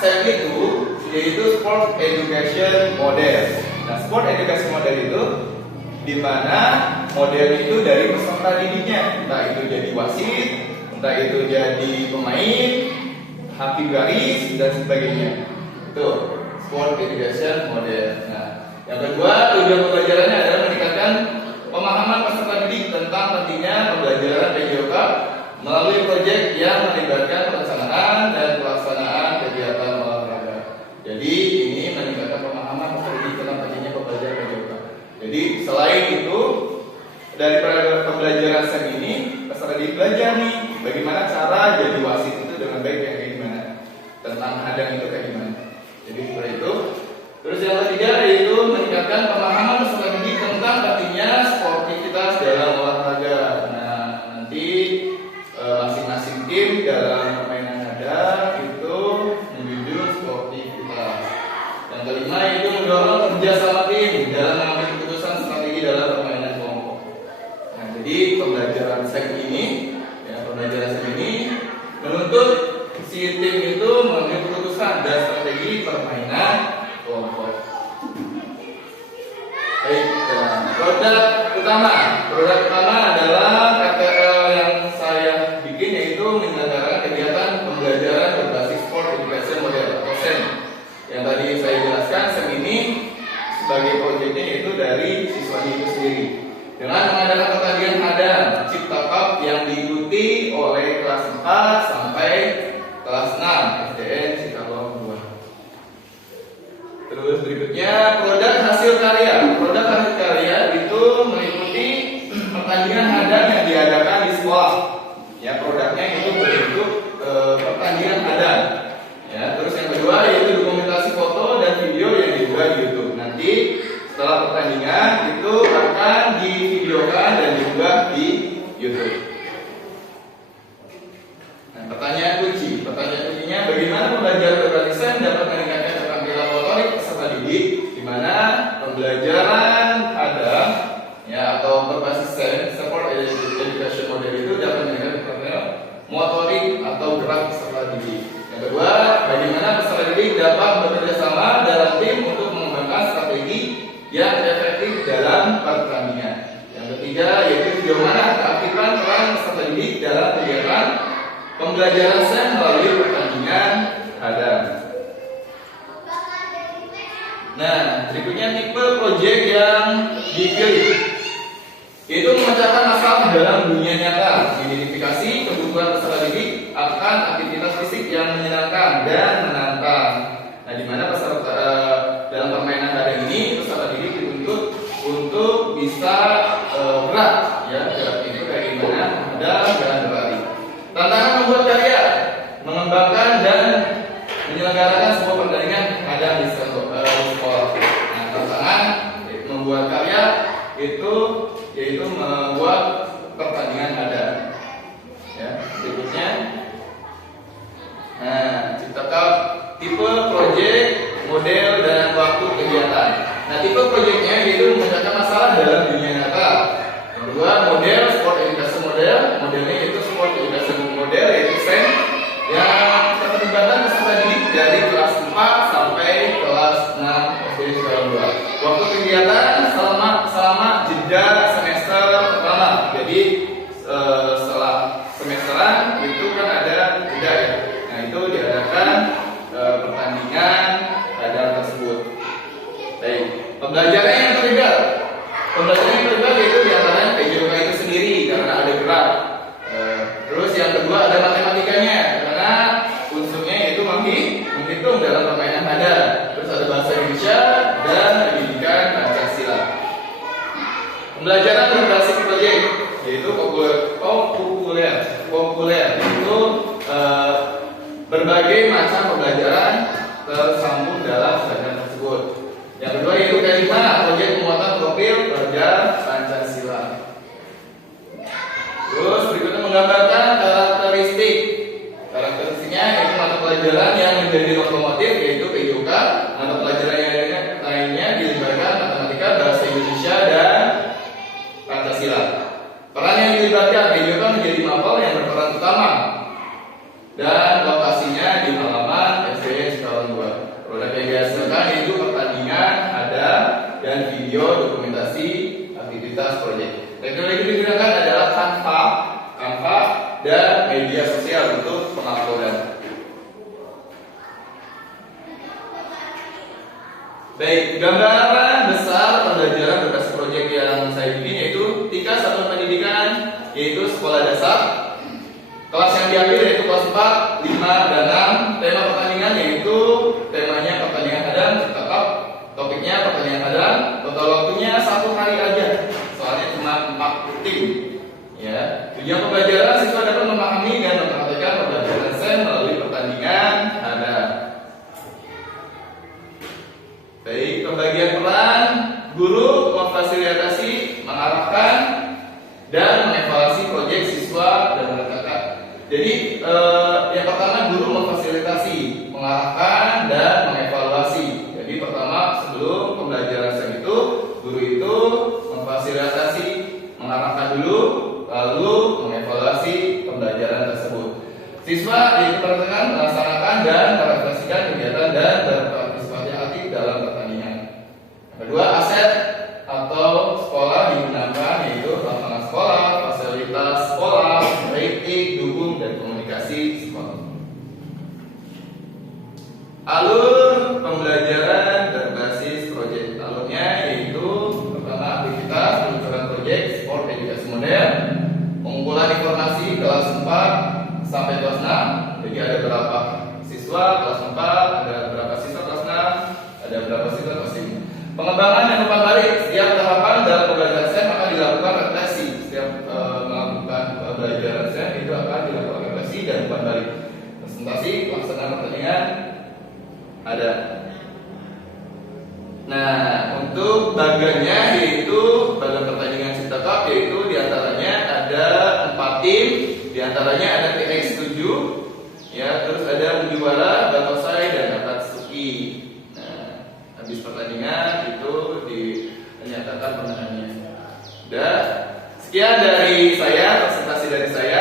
SEM itu yaitu Sport Education Model. Nah, Sport Education Model itu di mana model itu dari peserta didiknya, entah itu jadi wasit, entah itu jadi pemain, hakim garis dan sebagainya. Itu Sport Education Model. Nah, yang kedua, tujuan pembelajarannya adalah meningkatkan pemahaman peserta didik tentang pentingnya pembelajaran PJOK melalui proyek yang melibatkan perencanaan dan pelaksanaan kegiatan olahraga. Jadi ini meningkatkan pemahaman peserta didik tentang pentingnya pembelajaran PJOK. Jadi selain itu dari pembelajaran SEM ini peserta didik belajar nih bagaimana cara jadi wasit itu dengan baik kayak gimana, tentang hadang itu kayak gimana. Jadi seperti itu. Terus yang ketiga yaitu meningkatkan pemahaman peserta didik tentang pentingnya sportivitas dalam olahraga. Nah, nanti masing-masing tim dalam permainan hadang itu menjunjung sportivitas. Yang kelima itu mendorong kerjasama tim dalam mengambil keputusan strategi dalam permainan kelompok. Nah, jadi pembelajaran SEM ini menuntut si tim itu mengambil keputusan dan strategi permainan kelompok. Baik, produk utama adalah KTL yang saya bikin, yaitu menyelenggarakan kegiatan pembelajaran berbasis Sport Education Model atau SEM. Yang tadi saya jelaskan, SEM ini sebagai proyeknya itu dari siswanya itu sendiri dengan mengadakan pertandingan hadang Cipta Cup yang diikuti oleh kelas 4 sampai kelas 6 SDN Cikalong 2. Terus berikutnya produk hasil karya. Produk hasil karya itu mengikuti pertandingan hadang yang diadakan di sekolah. Ya, produknya itu bentuk pertandingan hadang. Ya, terus yang kedua yaitu dokumentasi foto dan video yang diunggah di YouTube. Nanti setelah pertandingan itu akan divideokan dan diunggah di YouTube. Nah, pertanyaan kuncinya bagaimana pembelajaran berbasis SEM dapat meningkatkan keterampilan motorik peserta didik, di mana pembelajaran hadang ya atau berbasis SEM Sport Education Model itu dapat meningkatkan keterampilan motorik atau gerak peserta didik. Yang kedua, bagaimana peserta didik dapat bekerja sama dalam tim untuk mengembangkan strategi yang efektif dalam pertandingan. Yang ketiga yaitu sejauh mana keaktifan peran peserta didik dalam kegiatan pembelajaran SEM melalui pertandingan hadang. Nah, berikutnya tipe proyek yang dipilih itu memecahkan masalah dalam dunia nyata, identifikasi kebutuhan peserta didik akan aktivitas fisik yang menyenangkan dan menantang. Nah, di mana peserta dalam permainan hadang ini peserta didik dituntut untuk bisa gerak, ya gerak itu kayak gimana, hadang dan berlari. Tantangan membuat karya, mengembangkan dan menyelenggarakan sebuah pertandingan hadang di sekolah. Nah, tantangan membuat karya itu yaitu membuat pertandingan hadang. Ya, berikutnya. Nah, ciptakan tipe proyek, model dan waktu kegiatan. Nah, tipe proyeknya yaitu memecahkan masalah dalam dunia nyata. Yang kedua, model Sport Education Model. Modelnya itu Sport Education Model yaitu SEM yang keterlibatan peserta didik dari kelas 4 sampai kelas 6 SD Cikalong 2. Waktu kegiatan selama jeda semester pertama. Jadi setelah semesteran itu kan ada jeda ya. Nah, itu diadakan pertandingan hadang tersebut. Baik, pembelajaran yang terlibat. Pembelajaran yang terlibat yaitu diantaranya PJOK itu sendiri karena ada gerak. Terus yang kedua ada matematikanya karena unsurnya yaitu menghitung dalam permainan hadang. Terus ada bahasa Indonesia dan pendidikan Pancasila. Pembelajaran berbasis proyek yaitu populer itu berbagai macam pembelajaran tersambung dalam pelajaran tersebut. Yang kedua yaitu kelima proyek penguatan profil kerja Pancasila. Terus berikutnya menggambarkan karakteristiknya yaitu mata pelajaran yang menjadi lokomotif yaitu PJOK. Mata pelajaran yang lainnya dilibatkan matematika, bahasa Indonesia dan Pancasila. Peran yang dilibatkan PJOK menjadi mapel yang berperan utama dan lokasinya di halaman SD Cikalong fasilitas proyek. Teknologi yang digunakan adalah Canva dan media sosial untuk penguploadan. Baik, gambaran besar pembelajaran berbasis proyek yang saya bikin yaitu tingkat satuan pendidikan, yaitu sekolah dasar. Kelas yang diambil yaitu kelas 4, 5, dan 6. Tema pertandingan yaitu temanya pertandingan hadam, tetap topiknya pertandingan hadam. Total waktunya 1 hari aja, soalnya cuma 4 tim. Ya, tujuan pembelajaran siswa dapat memahami dan mempraktikkan pembelajaran SEM melalui pertandingan hadam. Baik, pembagian peran guru memfasilitasi, mengarahkan, dan mengevaluasi proyek siswa dan rekan-rekan. Jadi yang pertama guru memfasilitasi, mengarahkan, dan mengevaluasi. Jadi pertama sebelum pembelajaran SEM itu guru itu memfasilitasi, mengarahkan dulu, lalu mengevaluasi pembelajaran tersebut. Siswa diperintahkan melaksanakan dan merefleksikan kegiatan dan berpartisipasi aktif dalam pertandingan. Kedua, aset atau sekolah digunakan yaitu lapangan sekolah, fasilitas sekolah, kritik, dukung, dan komunikasi sekolah. Alur pembelajaran berbasis proyek. Alurnya yaitu pertama aktivitas peluncuran proyek sport edukasi modern, pengumpulan informasi kelas 4 sampai kelas 6. Jadi ada berapa siswa kelas 4, ada berapa siswa kelas 6, ada berapa siswa kelas 5. Pengembangan dan umpan balik. Setiap tahapan dalam pembelajaran SEM akan dilakukan refleksi. Setiap melakukan pembelajaran SEM itu akan dilakukan refleksi dan umpan balik. Presentasi, pelaksanaan pertandingan ada. Nah, untuk bagiannya yaitu bagian pertandingan Cipta Cup, yaitu diantaranya ada 4 tim, diantaranya ada TX7, ya, terus ada Mugiwara, Batosai, dan Akatsuki. Nah, habis pertandingan itu dinyatakan pemenangnya. Udah, sekian dari saya, presentasi dari saya.